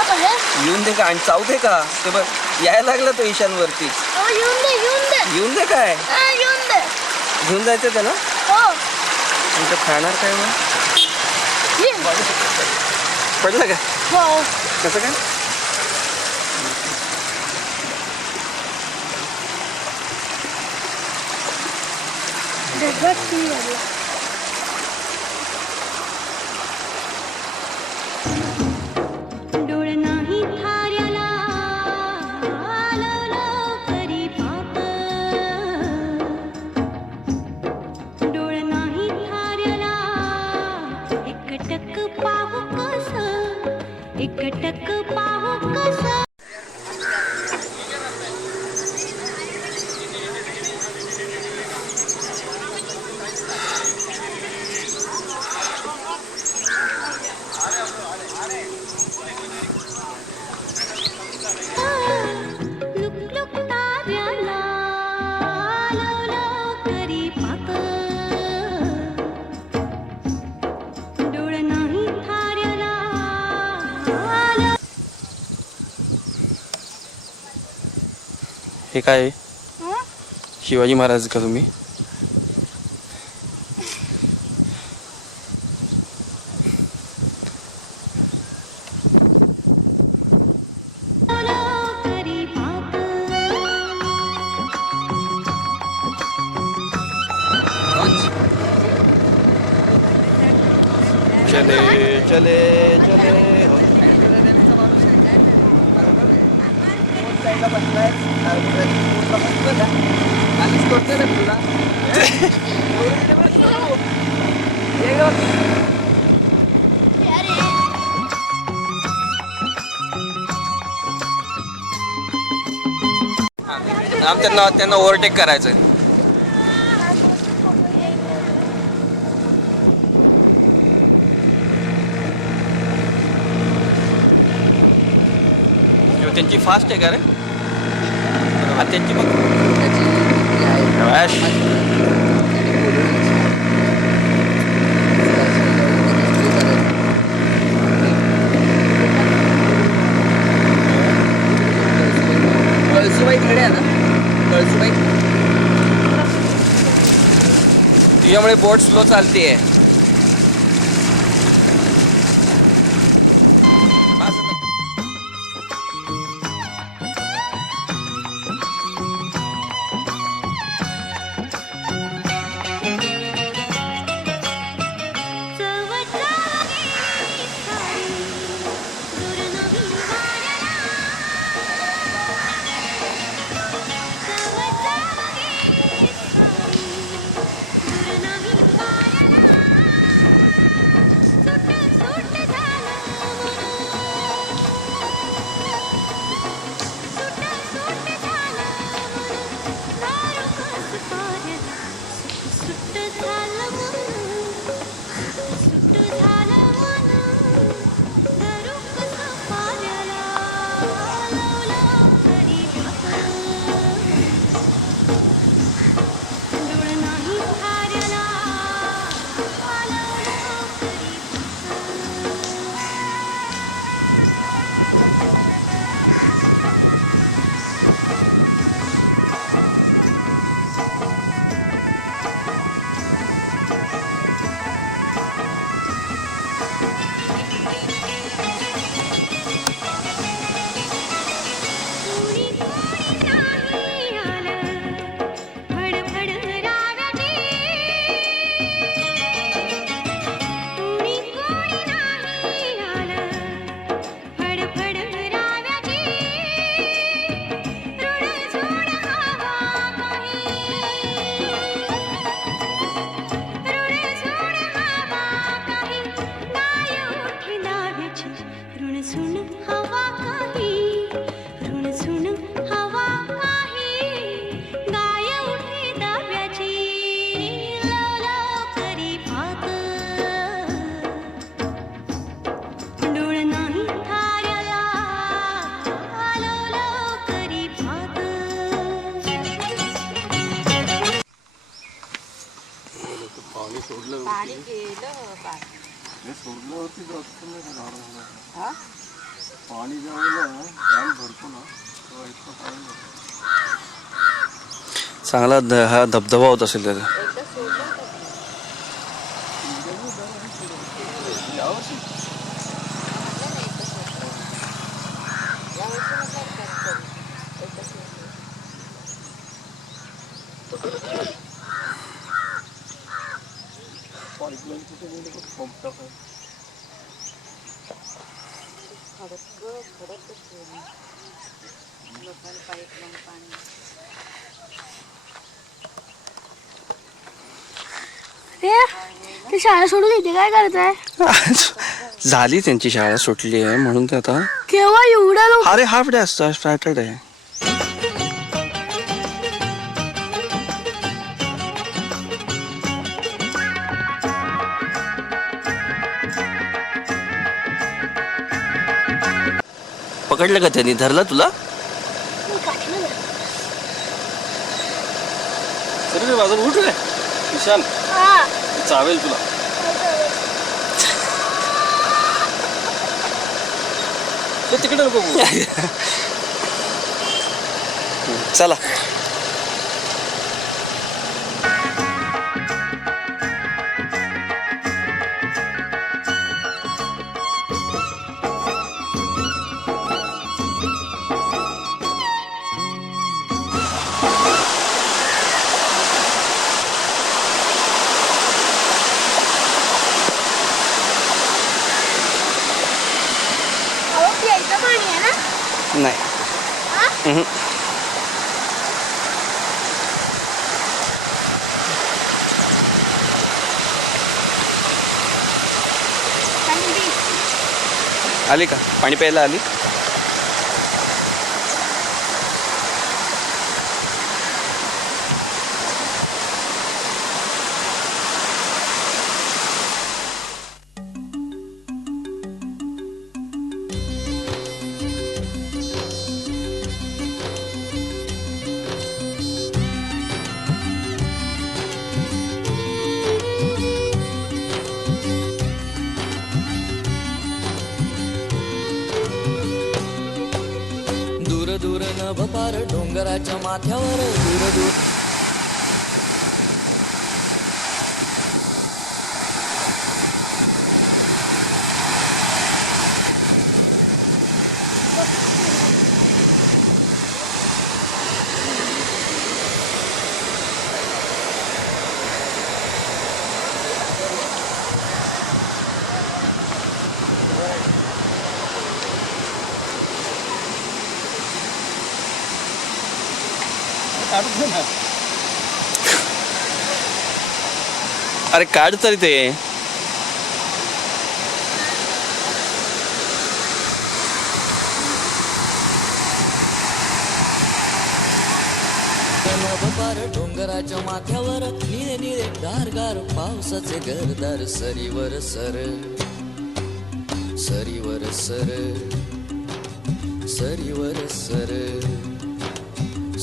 येऊन दे का आणि चावू दे का ते बघ यायला लागला तो ईशान वरती. येऊन दे काय घेऊन जायचं त्याला. तो खाणार काय मग पडलं का कसं काय. हे काय आहे? शिवाजी महाराज का तुम्ही. चले चले चले त्यांना ओव्हरटेक करायचं. त्यांची फास्ट आहे का रे. त्यांची बघ कळसुबाई कडे आहे ना. कळसुबाई तुझ्यामुळे बोट स्लो चालते. चांगला हा धबधबा होत असेल त्याचा. ते शाळा सोडून इथे काय करताय? झाली त्यांची शाळा सुटली आहे म्हणून ते आता. केव्हा एवढा लोक? अरे हाफ डे असतो, सॅटरडे आहे. पकडलं का त्यांनी? धरला तुला? तरी बाजूला उठ रे ईशान, चावेल तुला. तिकडे नको. चला नाही. आली का? पाणी प्यायला आली? दूर नभपार डोंगराच्या माथ्यावर दूर दूर अरे काढ तरी ते. नभपार डोंगराच्या माथ्यावर निळे निळे गारगार पावसाचे घरदार सरीवर सर सरीवर सर सरीवर सर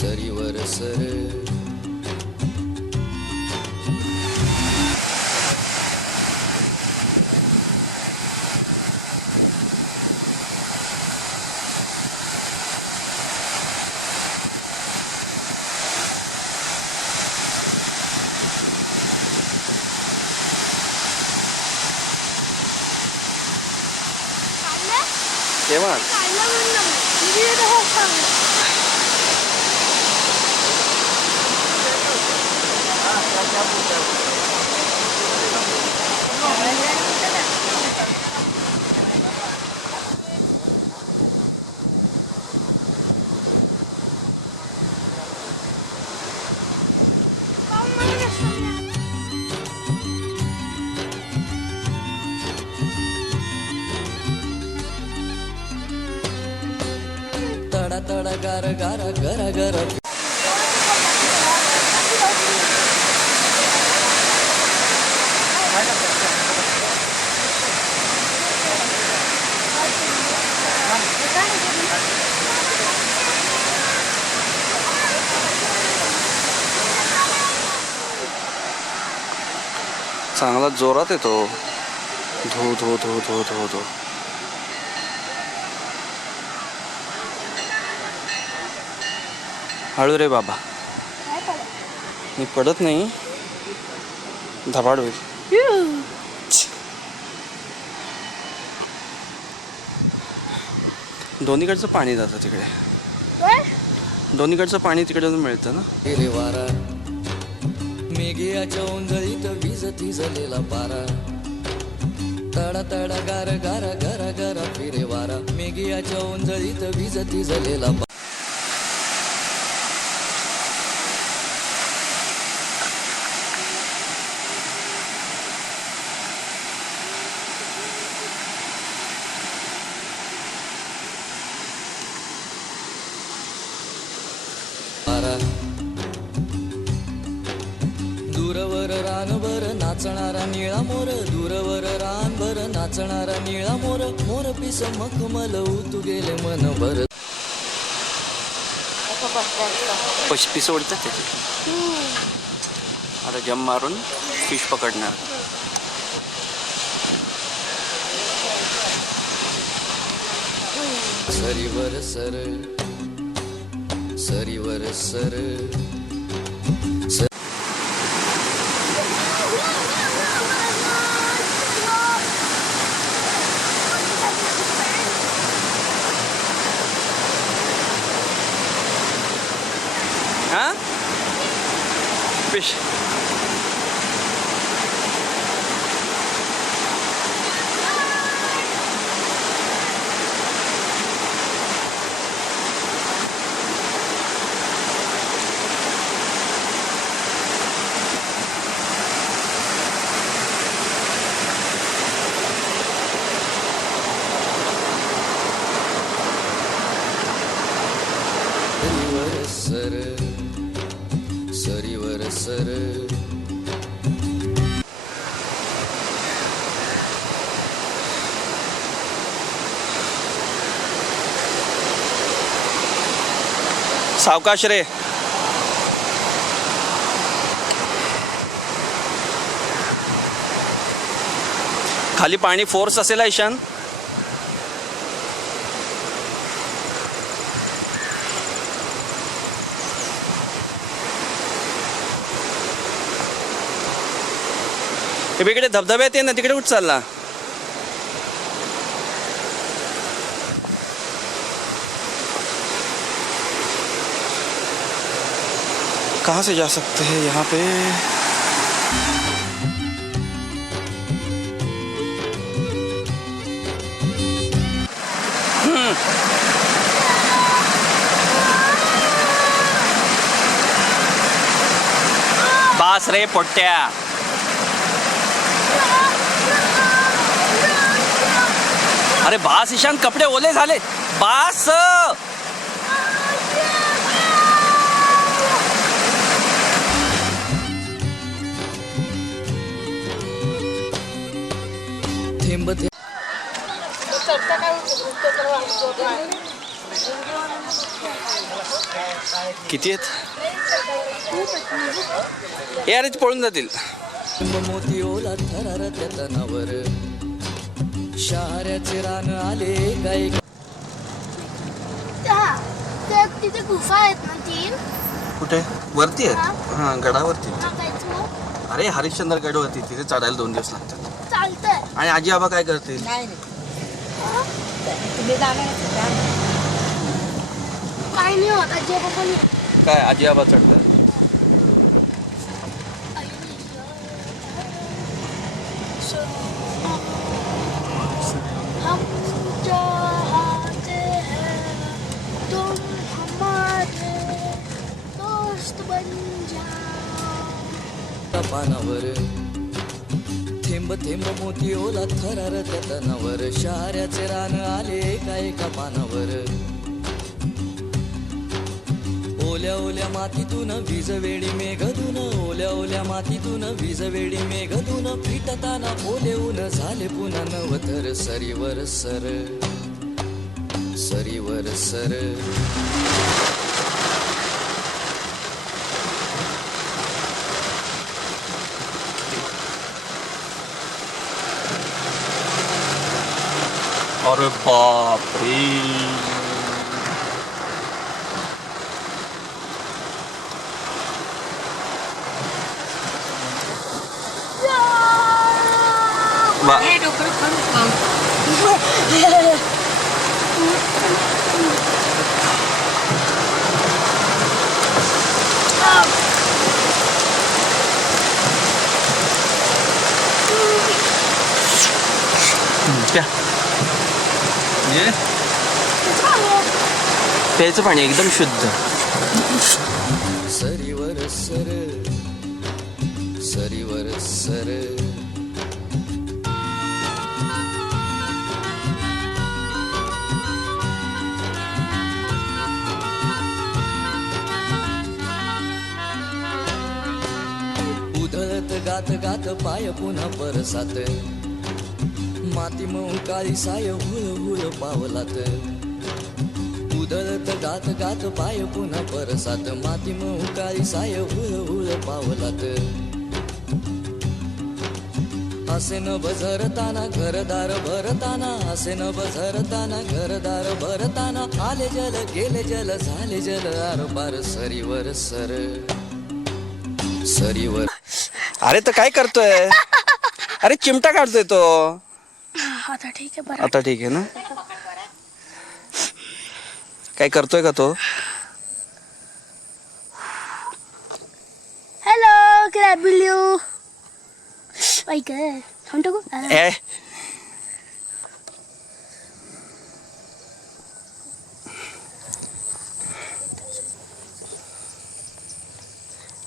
सरीवर सर. तेव्हा तडा तडा गार गार गर गर. चांगला जोरात येतो. धो धो धो धो धो धो. हळू रे बाबा, मी पडत नाही, धबाड होईल. दोन्हीकडचं पाणी जातं तिकडे, दोन्हीकडचं पाणी तिकडे मिळतं ना. रे वारा मेघियाच्या ओंजळीत वीज थिजलेला पारा, तडा तडा गार गारा गारा गारा फिरे वारा, मेघियाच्या ओंजळीत वीज थिजलेला पारा. दूरवर रानभर नाचणारा निळा मोर, दूरवर रानभर नाचणारा निळा मोर, मोर पिस मखमल तू गेले मनभर. पिस ओढतात त्याचे. आता जम मारून फिश पकडणार. सरीवर सर, सरीवर सर. हा फिश. सरीवर सर, सरीवर सर. सावकाश रे. खाली पाणी फोर्स असेल ईशान. इकडे धबधब्यात आहे ना, तिकडे कुठं चालला. कहाँ से जा सकते हैं यहाँ पे. बास रे पोट्ट्या. अरे बास ईशान, कपडे ओले झाले. बास. थेंब थेंब किती आहेत. हे अरे पळून जातील. मोती ओला थरार त्या तनावर, शहाऱ्याचे रान आले काय. तिथे गुफा आहेत ना 3. कुठे वरती आहेत. हा गडावरती. जायचं मग? अरे हरिश्चंद्र गडवरती, तिथे चढायला 2 दिवस लागतात. चालतंय. आणि आजी आबा काय करतील. काही नाही होत. आजी बाबा नाही. काय आजी आबा चढतात. हम चाहते हैं तुम हमारे दोस्त बन जाओ. पानावर थेंब थेंब मोती ओला थरार त्या तनावर, शहाऱ्याचे रान आले काय का पानावर. ओल्या ओल्या मातीतून वीज वेडी मेघधून, ओल्या ओल्या मातीतून वीज वेडी मेघधून, पिटताना ओले ऊन झाले पुन्हा नवथर. सरीवर सर, सरीवर सर. अरे बाप रे. प्या. म्हणजे प्यायचं पाणी एकदम शुद्ध. सरीवर सर सरीवर सर उधळत गात गात पाय पुन्हा परसात माती मऊ काळी साय हुळ हुळ पावलात उधळत गात गात पाय पुन्हा परसात माती मऊ काळी साय हुळ हुळ पावलात असे न बझरताना घरदार भरताना असे न बझरताना घरदार भरताना आले जल गेले जल झाले जल आरपार सरीवर सर सरीवर. अरे तर काय करतोय? अरे चिमटा काढतोय तो. आता ठीक आहे बरं. आता ठीक आहे ना? काय करतोय का तो? हॅलो क्रॅबिल्यू. ऐक थांब टाकू. ए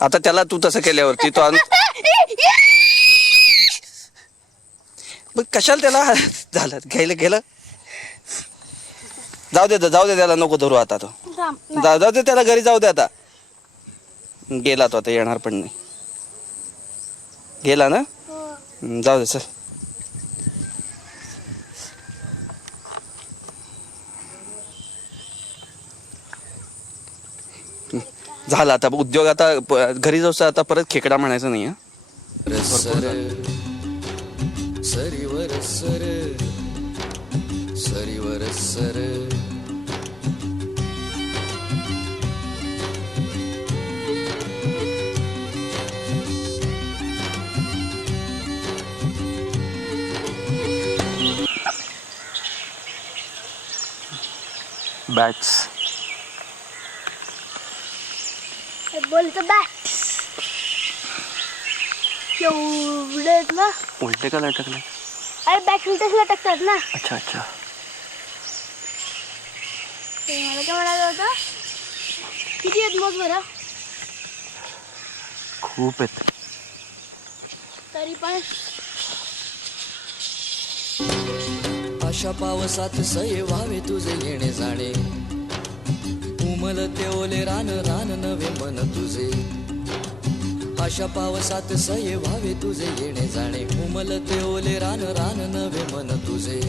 आता त्याला तू तसं केल्यावरती तो कशाला त्याला झालं घ्यायला गेलं. जाऊ दे त्याला नको धरू आता तो. जाऊ दे त्याला घरी जाऊ दे आता. गेला तो आता येणार पण नाही. गेला ना. जाऊ दे चल. झाला आता उद्योग. आता घरी जाऊ आता परत खेकडा म्हणायचं नाही. सर सरीवर सर सरीवर सर बॅट्स बोलतो बॅट एवढे ना. उलटे का लटकले? अरे बॅट उलटेच लटकतात ना. अच्छा अच्छा. मला काय म्हणालं होतं? किती आहेत मग बरं? खूप आहेत. तरी पण अशा पावसात सये व्हावे तुझे येणे जाणे उमलते ओले रान रान नवे मन तुझे अशा पावसात सये व्हावे तुझे येणे जाणे उमलते ओले रान रान नवे मन तुझे